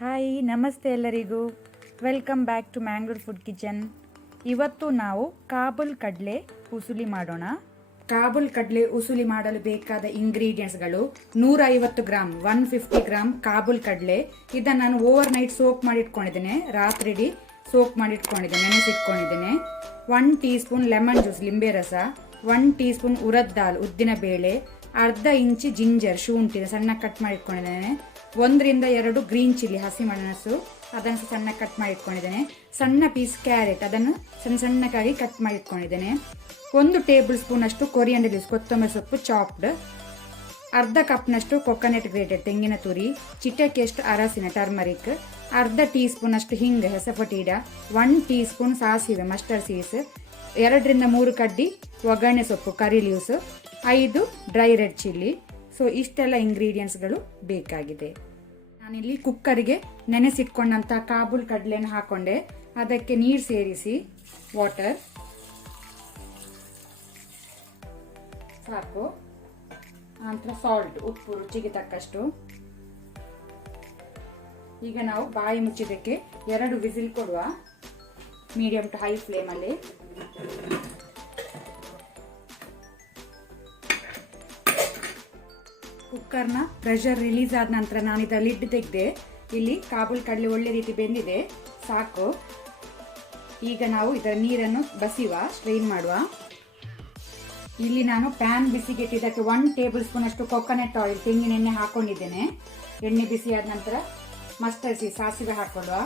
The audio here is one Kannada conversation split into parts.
ಹಾಯ್ ನಮಸ್ತೆ ಎಲ್ಲರಿಗೂ. Welcome back to Mangalore food kitchen. ಇವತ್ತು ನಾವು ಕಾಬುಲ್ ಕಡಲೆ ಉಸುಲಿ ಮಾಡೋಣ. ಕಾಬುಲ್ ಕಡಲೆ ಉಸುಲಿ ಮಾಡಲು ಬೇಕಾದ ಇಂಗ್ರೀಡಿಯೆಂಟ್ಸ್ಗಳು 150 ಗ್ರಾಮ್ 150 ಗ್ರಾಮ್ ಕಾಬುಲ್ ಕಡಲೆ. ಇದನ್ನು ನಾನು ಓವರ್ ನೈಟ್ ಸೋಕ್ ಮಾಡಿಟ್ಕೊಂಡಿದ್ದೇನೆ. ರಾತ್ರಿ ಸೋಕ್ ಮಾಡಿಟ್ಕೊಂಡಿದ್ದೇನೆ, ನೆನೆಸಿಟ್ಕೊಂಡಿದ್ದೇನೆ. 1 ಟೀ ಸ್ಪೂನ್ ಲೆಮನ್ ಜ್ಯೂಸ್ ಲಿಂಬೆ ರಸ, 1 ಟೀ ಸ್ಪೂನ್ ಉರದ್ ದಾಲ್ ಉದ್ದಿನ ಬೇಳೆ, ಅರ್ಧ ಇಂಚಿ ಜಿಂಜರ್ ಶುಂಠಿ ಸಣ್ಣ ಕಟ್ ಮಾಡಿಟ್ಕೊಂಡಿದ್ದೇನೆ. 1 ರಿಂದ 2 ಗ್ರೀನ್ ಚಿಲ್ಲಿ ಹಸಿಮೆಣಸು ಅದನ್ನು ಸಣ್ಣ ಕಟ್ ಮಾಡಿಟ್ಕೊಂಡಿದ್ದೇನೆ. ಸಣ್ಣ ಪೀಸ್ ಕ್ಯಾರೆಟ್ ಅದನ್ನು ಸಣ್ಣಕ್ಕಾಗಿ ಕಟ್ ಮಾಡಿಟ್ಕೊಂಡಿದ್ದೇನೆ. 1 ಟೇಬಲ್ ಸ್ಪೂನ್ ಅಷ್ಟು ಕೊರಿಯಂಡರ್ ಲೀವ್ಸ್ ಕೊತ್ತಂಬರಿ ಸೊಪ್ಪು ಚಾಪ್ಡ್, ಅರ್ಧ ಕಪ್ನಷ್ಟು ಕೊಕೊನಟ್ ಗ್ರೇಟೆಡ್ ತೆಂಗಿನ ತುರಿ, ಚಿಟಕಿಯಷ್ಟು ಅರಸಿನ ಟರ್ಮರಿಕ್, ಅರ್ಧ ಟೀ ಸ್ಪೂನ್ ಅಷ್ಟು ಹಿಂಗ ಹೆಸಪಟೀಡ, 1 ಟೀ ಸ್ಪೂನ್ ಸಾಸಿವೆ ಮಸ್ಟರ್ಡ್ ಸೀಡ್ಸ್, 2 ರಿಂದ 3 ಕಡ್ಡಿ ಒಗ್ಗರಣೆ ಸೊಪ್ಪು curry leaves, 5 dry red chilli. So ಇಷ್ಟೆಲ್ಲ ಇಂಗ್ರೀಡಿಯೆಂಟ್ಸ್ಗಳು ಬೇಕಾಗಿದೆ. ನಾನಿಲ್ಲಿ ಕುಕ್ಕರಿಗೆ ನೆನೆಸಿಟ್ಕೊಂಡಂಥ ಕಾಬುಲ್ ಕಡಲೆನ ಹಾಕೊಂಡೆ. ಅದಕ್ಕೆ ನೀರು ಸೇರಿಸಿ ವಾಟರ್ ಸಾಕು. ನಂತರ ಸಾಲ್ಟ್ ಉಪ್ಪು ರುಚಿಗೆ ತಕ್ಕಷ್ಟು. ಈಗ ನಾವು ಬಾಯಿ ಮುಚ್ಚಿದಕ್ಕೆ 2 ವಿಸಿಲ್ ಕೊಡುವ ಮೀಡಿಯಂ ಟು ಹೈ ಫ್ಲೇಮಲ್ಲಿ. ಕುಕ್ಕರ್ನ ಪ್ರೆಷರ್ ರಿಲೀಸ್ ಆದ ನಂತರ ನಾನು ಇದರ ಲಿಡ್ ತೆಗೆದೆ. ಇಲ್ಲಿ ಕಾಬುಲ್ ಕಡಲೆ ಒಳ್ಳೆ ರೀತಿ ಬೆಂದಿದೆ, ಸಾಕು. ಈಗ ನಾವು ಇದರ ನೀರನ್ನು ಬಸಿಯುವ, ಸ್ಟ್ರೈನ್ ಮಾಡುವ. ಇಲ್ಲಿ ನಾನು ಪ್ಯಾನ್ ಬಿಸಿಗೆಟ್ಟಿದ್ದಕ್ಕೆ 1 ಟೇಬಲ್ ಸ್ಪೂನ್ ಅಷ್ಟು ಕೊಕೊನಟ್ ಆಯಿಲ್ ತೆಂಗಿನ ಎಣ್ಣೆ ಹಾಕೊಂಡಿದ್ದೇನೆ. ಎಣ್ಣೆ ಬಿಸಿ ಆದ ನಂತರ ಮಸ್ಟರ್ಡ್ ಸೀಡ್ಸ್ ಸಾಸಿವೆ ಹಾಕೊಳ್ಳುವ.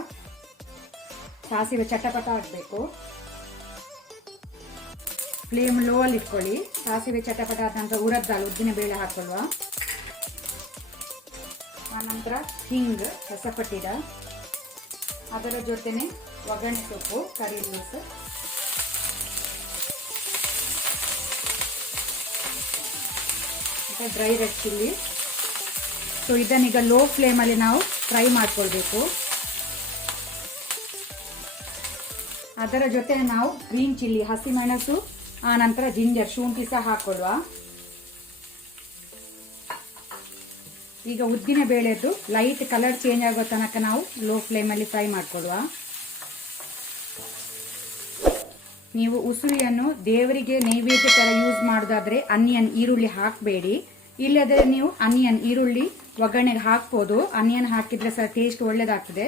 ಸಾಸಿವೆ ಚಟಪಟ ಆಗಬೇಕು. ಫ್ಲೇಮ್ ಲೋ ಅಲ್ಲಿ ಇಟ್ಕೊಳ್ಳಿ. ಸಾಸಿವೆ ಚಟಪಟ ಆದ ನಂತರ ಉರದ್ ದಾಲ್ ಉದ್ದಿನ ಬೇಳೆ ಹಾಕೊಳ್ಳುವ. ಆನಂತರ ಹಿಂಗ್ ಹೆಸಪಟ್ಟಿದ, ಅದರ ಜೊತೆನೆ ಒಗ್ಗರಣೆ ಸೊಪ್ಪು ಕರಿ ಲೀವ್ಸ್, ಮತ್ತೆ ಡ್ರೈ ರೆಡ್ ಚಿಲ್ಲಿ. ಸೊ ಇದನ್ನೀಗ ಲೋ ಫ್ಲೇಮಲ್ಲಿ ನಾವು ಫ್ರೈ ಮಾಡ್ಕೊಳ್ಬೇಕು. ಅದರ ಜೊತೆ ನಾವು ಗ್ರೀನ್ ಚಿಲ್ಲಿ ಹಸಿಮೆಣಸು ಆನಂತರ ಜಿಂಜರ್ ಶುಂಠಿ ಸಹ ಹಾಕೊಳ್ಳುವ. ಈಗ ಉದ್ದಿನ ಬೇಳೆದು ಲೈಟ್ ಕಲರ್ ಚೇಂಜ್ ಆಗೋ ತನಕ ನಾವು ಲೋ ಫ್ಲೇಮಲ್ಲಿ ಫ್ರೈ ಮಾಡ್ಕೊಳ್ಳುವ. ನೀವು ಉಸುಳಿಯನ್ನು ದೇವರಿಗೆ ನೈವೇದ್ಯ ಥರ ಯೂಸ್ ಮಾಡೋದಾದ್ರೆ ಅನಿಯನ್ ಈರುಳ್ಳಿ ಹಾಕಬೇಡಿ. ಇಲ್ಲದ್ರೆ ನೀವು ಅನಿಯನ್ ಈರುಳ್ಳಿ ಒಗ್ಗರಣೆಗೆ ಹಾಕ್ಬೋದು. ಅನಿಯನ್ ಹಾಕಿದ್ರೆ ಸಹ ಟೇಸ್ಟ್ ಒಳ್ಳೇದಾಗ್ತದೆ,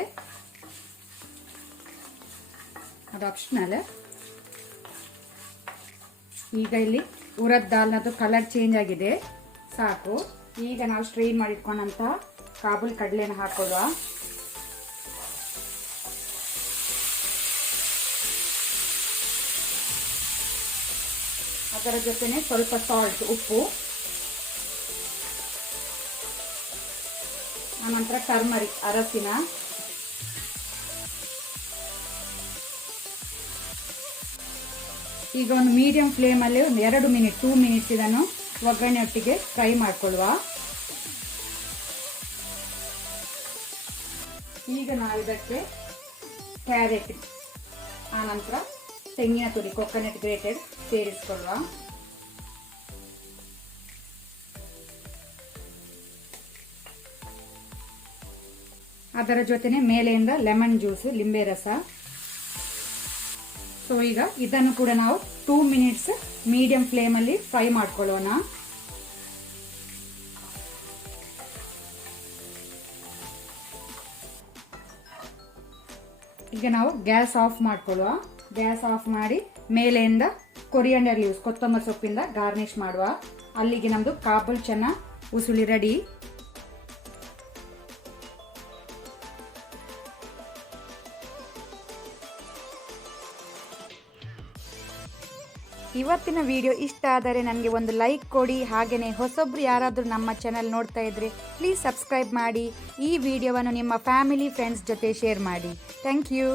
ಅದು ಆಪ್ಷನಲ್. ಈಗ ಇಲ್ಲಿ ಉರದ್ ದಾಲ್ನದು ಕಲರ್ ಚೇಂಜ್ ಆಗಿದೆ, ಸಾಕು. ಈಗ ನಾವು ಸ್ಟ್ರೈನ್ ಮಾಡಿಟ್ಕೊಂಡಂತ ಕಾಬುಲ್ ಕಡಲೆನ ಹಾಕೊಳ್ಳುವ. ಅದರ ಜೊತೆನೆ ಸ್ವಲ್ಪ ಸಾಲ್ಟ್ ಉಪ್ಪು, ಆನಂತರ ಟರ್ಮರಿಕ್ ಅರಸಿನ, ಈಗ ಒಂದು ಮೀಡಿಯಂ ಫ್ಲೇಮಲ್ಲಿ ಒಂದು 2 ಮಿನಿಟ್ಸ್ ಇದನ್ನು ಒಗ್ಗರಣೆ ಒಟ್ಟಿಗೆ ಫ್ರೈ ಮಾಡ್ಕೊಳ್ಳುವ. ಈಗ ನಾವು ಇದಕ್ಕೆ ಕ್ಯಾರೆಟ್ ಆನಂತರ ತೆಂಗಿನ ತುರಿ ಕೊಕೊನಟ್ ಗ್ರೇಟೆಡ್ ಸೇರಿಸಿಕೊಳ್ಳುವ. ಅದರ ಜೊತೆನೆ ಮೇಲೆಯಿಂದ ಲೆಮನ್ ಜ್ಯೂಸ್ ಲಿಂಬೆ ರಸ. ಸೊ ಈಗ ಇದನ್ನು ಕೂಡ ನಾವು 2 ಮಿನಿಟ್ಸ್ ಮೀಡಿಯಂ ಫ್ಲೇಮಲ್ಲಿ ಫ್ರೈ ಮಾಡ್ಕೊಳ್ಳೋಣ. ಈಗ ನಾವು ಗ್ಯಾಸ್ ಆಫ್ ಮಾಡ್ಕೊಳ್ಳುವ. ಗ್ಯಾಸ್ ಆಫ್ ಮಾಡಿ ಮೇಲೆಯಿಂದ ಕೊರಿಯಂಡರ್ ಲೀವ್ಸ್ ಕೊತ್ತಂಬರಿ ಸೊಪ್ಪಿಂದ ಗಾರ್ನಿಶ್ ಮಾಡುವ. ಅಲ್ಲಿಗೆ ನಮ್ದು ಕಾಬುಲ್ ಚನ್ನ ಉಸುಳಿ ರೆಡಿ. ಇವತ್ತಿನ ವಿಡಿಯೋ ಇಷ್ಟ ಆದರೆ ನನಗೆ ಒಂದು ಲೈಕ್ ಕೊಡಿ. ಹಾಗೆಯೇ ಹೊಸೊಬ್ರು ಯಾರಾದರೂ ನಮ್ಮ ಚಾನಲ್ ನೋಡ್ತಾ ಇದ್ರೆ ಪ್ಲೀಸ್ ಸಬ್ಸ್ಕ್ರೈಬ್ ಮಾಡಿ. ಈ ವಿಡಿಯೋವನ್ನು ನಿಮ್ಮ ಫ್ಯಾಮಿಲಿ ಫ್ರೆಂಡ್ಸ್ ಜೊತೆ ಶೇರ್ ಮಾಡಿ. Thank you.